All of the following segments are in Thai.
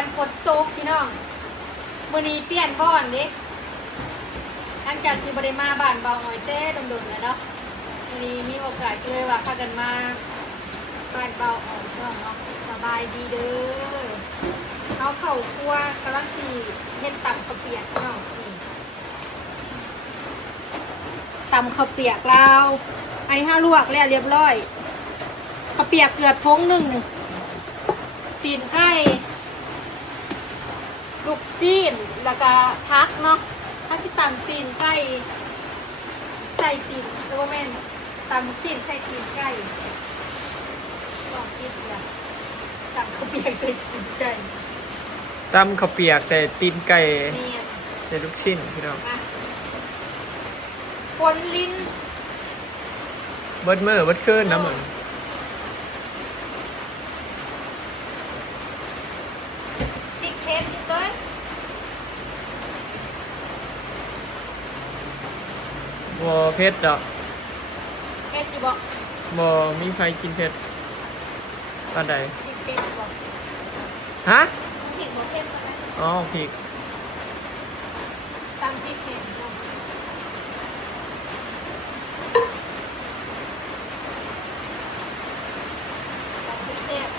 วันฝนตกพี่น้องมื้อนี้เปลี่ยนบ้อนดิหลังจากที่บ่ได้มาบ้านเบาหน่อยเต้ดมๆแล้วเนาะมื้อนี้มีโอกาสเลยว่าพากันมาบ้านเบาอ่อนพี่น้องเนาะสบายดีเด้อเอาเข้าครัวกำลังสิเฮ็ดตำข้าวเปียกพี่น้องนี่ตำข้าวเปียกเราอันนี้ลวกแล้วเรียบร้อยข้าวเปียกเกือบท้งหนึ่งตีนไก่ลูกซีนแล้วก็พักเนาะถ้าที่ตำตีนไก่ใส่ตีนหรือว่าแม่นตำซีนใส่ตีนไก่ลองคิดเนี่ยตำข้าวเปียกใส่ตีนไก่ ตำข้าวเปียกใส่ตีนไก่ เนียน ใส่ลูกชิ้นพี่น้อง คนลิ้น เบิดมือเบิดคืนนะมึง จิกเพนจิกเลย บ่เผ็ดดอก เพนอยู่บอก บ่มีใครกินเผ็ดปานใด จิกเพนบอก ฮะ เห็นบอกเพนมาแล้ว อ๋อพริก ตำจิกเพนเนาะตำเสียบ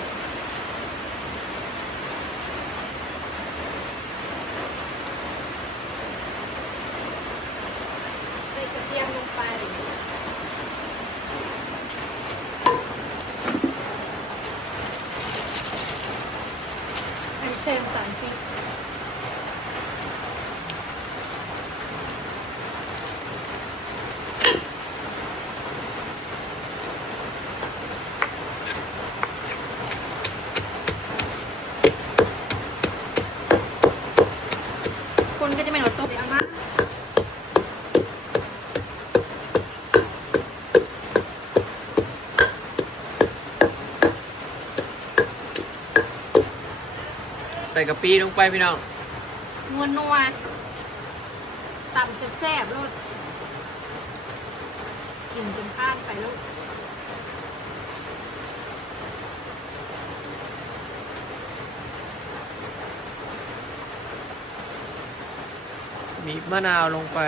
ใส่กระเทียมลงไปอันเซมก่อนพี่คนก็จะไม่หลดตัวเดี๋ยวนะใส่กะปิลงไปพี่น้อง นัวตำแซ่บๆรสกินจนข้ามไปลูก บีบมะนาวลงไป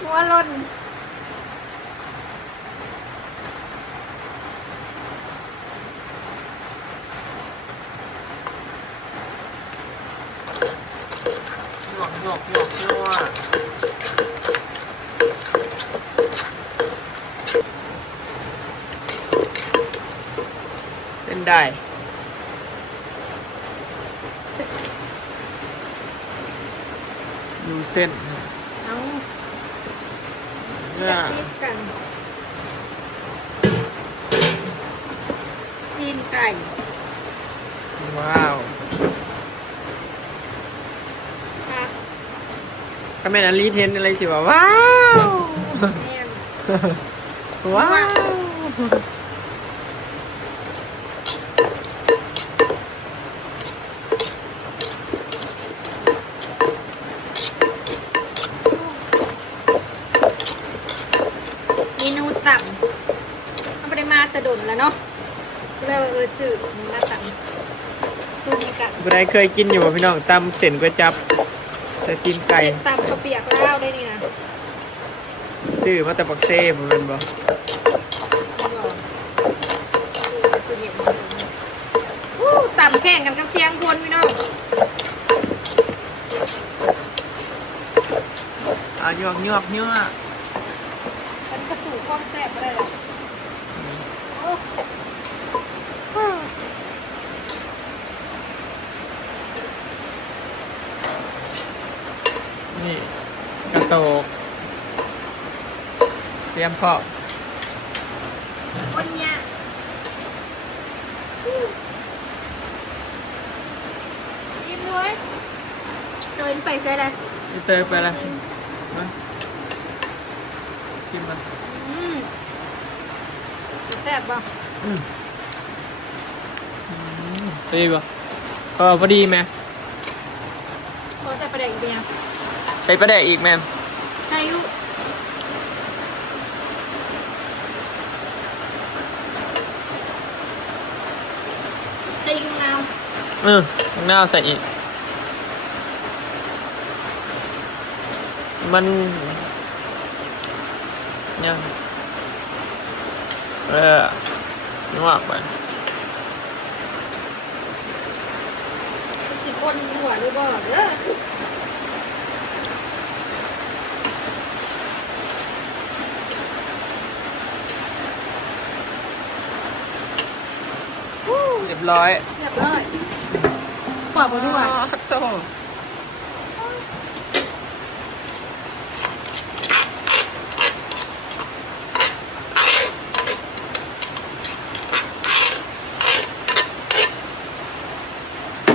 หัวล่นหยวกหยวกหยวกนัวเป็นได้ดูเส้น เอา เนี่ย พริกกันตีนไก่ ว้าว ผัก ถ้าแม่นอลีเทนอะไรสิว่าว้าว แม่น ว้าว เมนูต่ำเขาไม่ได้มาแตะดนแล้วเนาะเลยสื่อมีมาต่ำซุ่มกัน บุได้เคยกินอยู่บ่พี่น้องตำเส้นก๋วยจับใส่ตีนไก่ เป็นตำข้าวเปียกแล้วได้นี่นะ ซื้อมาแต่ปักเซ่บ่แม่นบ่ ต่ำแข่งกันกับเสียงคนพี่น้อง อ่ะหยวกหยวกหยวก มันกระสู่ความแซ่บอะไรล่ะโอ้ นี่กระโตกเตรียมพร้อม คนเนี่ยยิ้มด้วยเดินไปใช่เลย พี่เตยไปละมาชิมมัน แซ่บป่ะ ดีป่ะก็พอดีไหม พอแต่ประเด็นอีกเป็นยัง ใช้ปลาแดกอีกแม่น อายุจะยิงเงา ข้างหน้าใส่อีกมันยังนวดไป สิคนหัวหรือเปล่าเด้อ เรียบร้อย เรียบร้อยปอบมาด้วย โต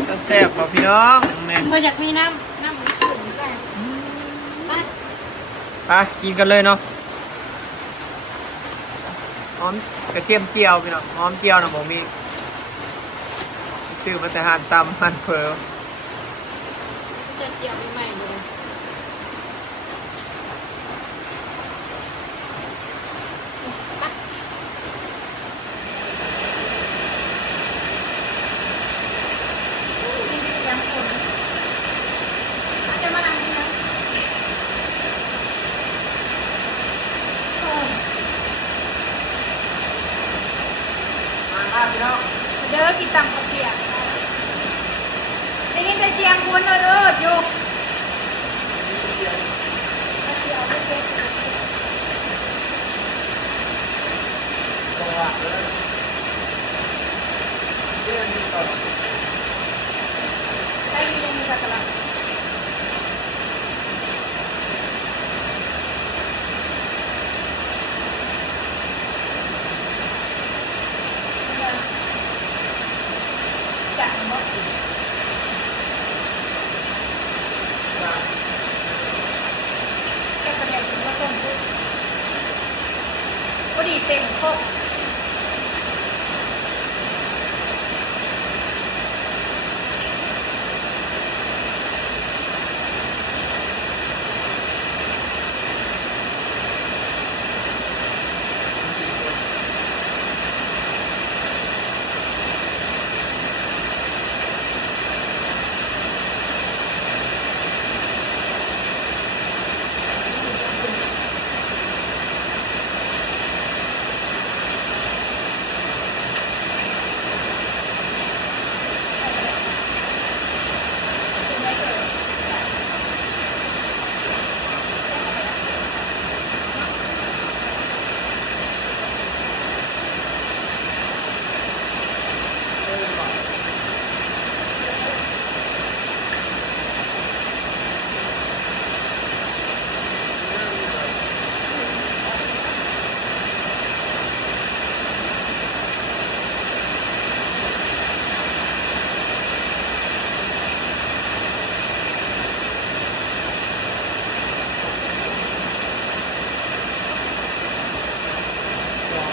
ก็แซ่บป่ะพี่น้องเนี่ย เธออยากมีน้ำมันขุ่นด้วยไป ไปกินกันเลยเนาะหอมกระเทียมเจียวพี่น้องหอมเจียวนะผมมีชื่อมาแต่หานตำหันเพอ จะเจียวใหม่ๆเลยไปนี่เป็นเสียงฝนอาจจะมานั่งนี่นะโอ้ มาพี่น้อง เด้อกินตำข้าวเปียกได้ยินแต่เสียงคนเอิดอยู่ถ้าเสียเอาไปเก็บ จังหวะเลยเรื่องนี้ต่อ ได้ยินยังมีกระลังจังบ่แค่ประเดี๋ยวถึงว่าต้มปุ๊บพอดีเต็มครบ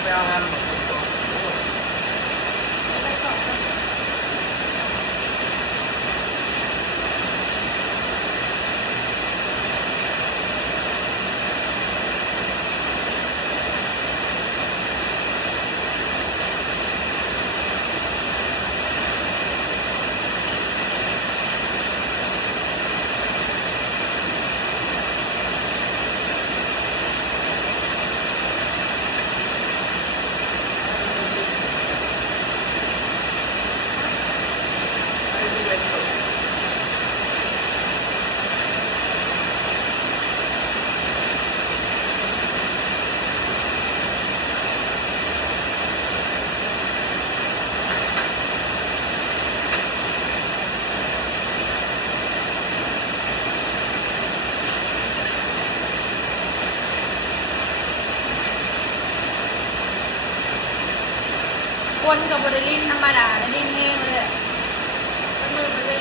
ไปเอางาน คนกับบริลินธรรมดาและลินแห้งเลยก็มือไปเป็น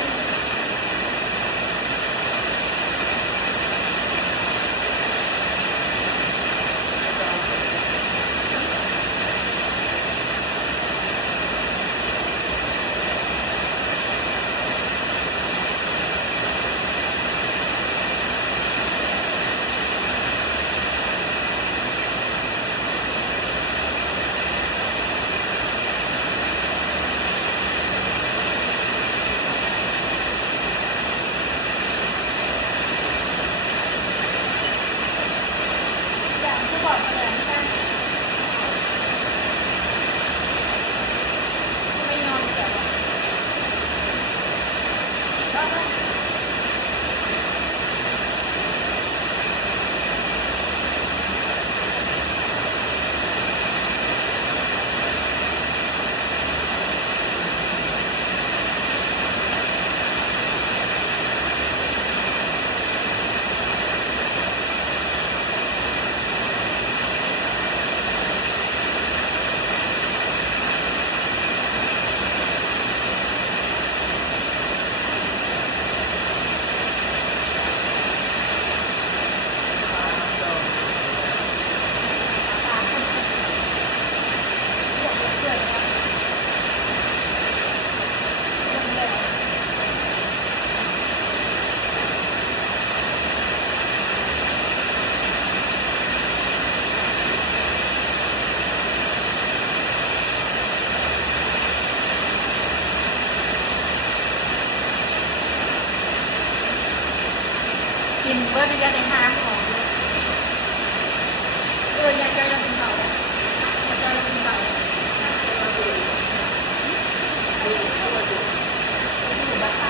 กินเบอร์ได้ยังได้ห้าของยายใจเราเป็นเต่าเลยยายใจเราเป็นเต่าอยู่บ้านป้า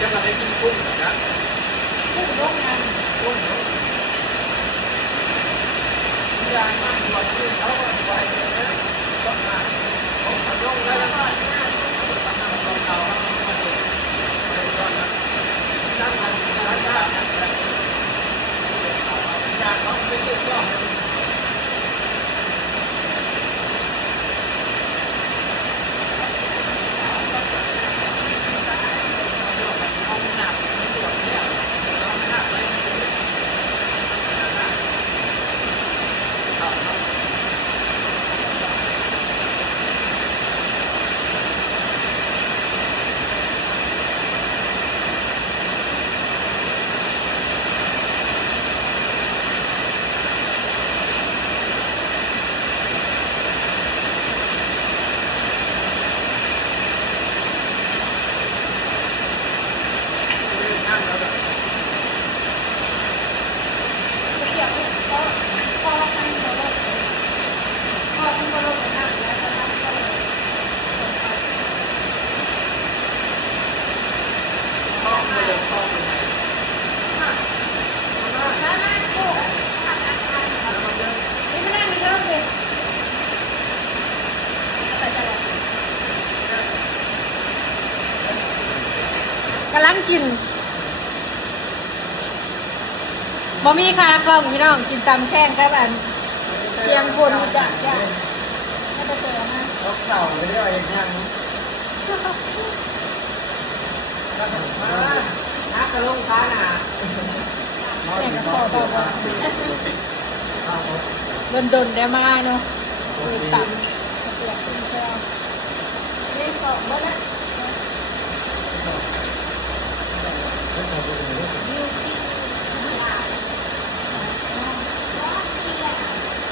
จะมาได้กินกุ้งนะกุ้งร้องงานกุ้งยางมากกว่าที่เขาไว้เลยต้องมาต้องมาลงแล้วก็ต้องมาลงเขามาดูไปก่อนนะนั่งทานร้านยากนะยากเขาไม่ได้ก็ กินบ่มีคากล้องพี่น้องกินตำแข้งกับอันเสียงคนจัดจ้ะไม่ไปเจอนะ รถเก่าไม่ได้อะไรอย่างเงี้ยมานักกระลงค้าน่ะ แม่งก็พอต่อว่าโดนได้มาเนาะคือตำเปียกขึ้นแก้วนี่สองแล้วนะยูกิ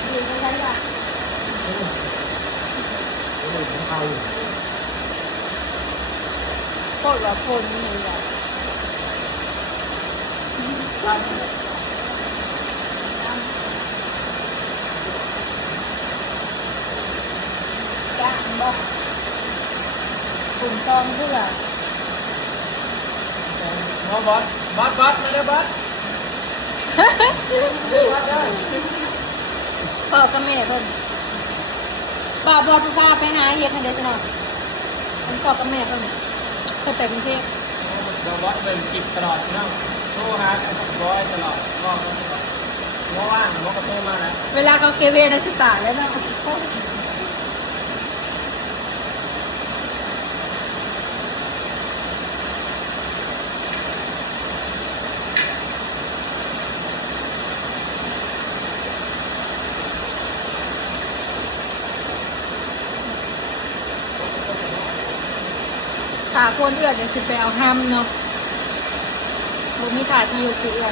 อยู่ในนั้นว่ะโคตรว่าคนนี่ว่ะจ้างบ่กลุ่มซองเพื่อ มาบอสมาเลยบอส พ่อกับแม่เพิ่นป้าบอดพาไปหาเฮ็ดให้เด็กหน่อยมันพ่อกับแม่เพิ่นเพิ่นไปกรุงเทพ บอสเป็นกิจตลอดนะโทรหาร้อยตลอดรอบง้อว่างง้อกระโตมาแล้ว เวลาเขาเกเวนะสิตายแล้วเนาะขาคนเอื้อเดี๋ยวสิไปเอาห้ำเนาะบ่มีขาที่อยู่สิเอื้อ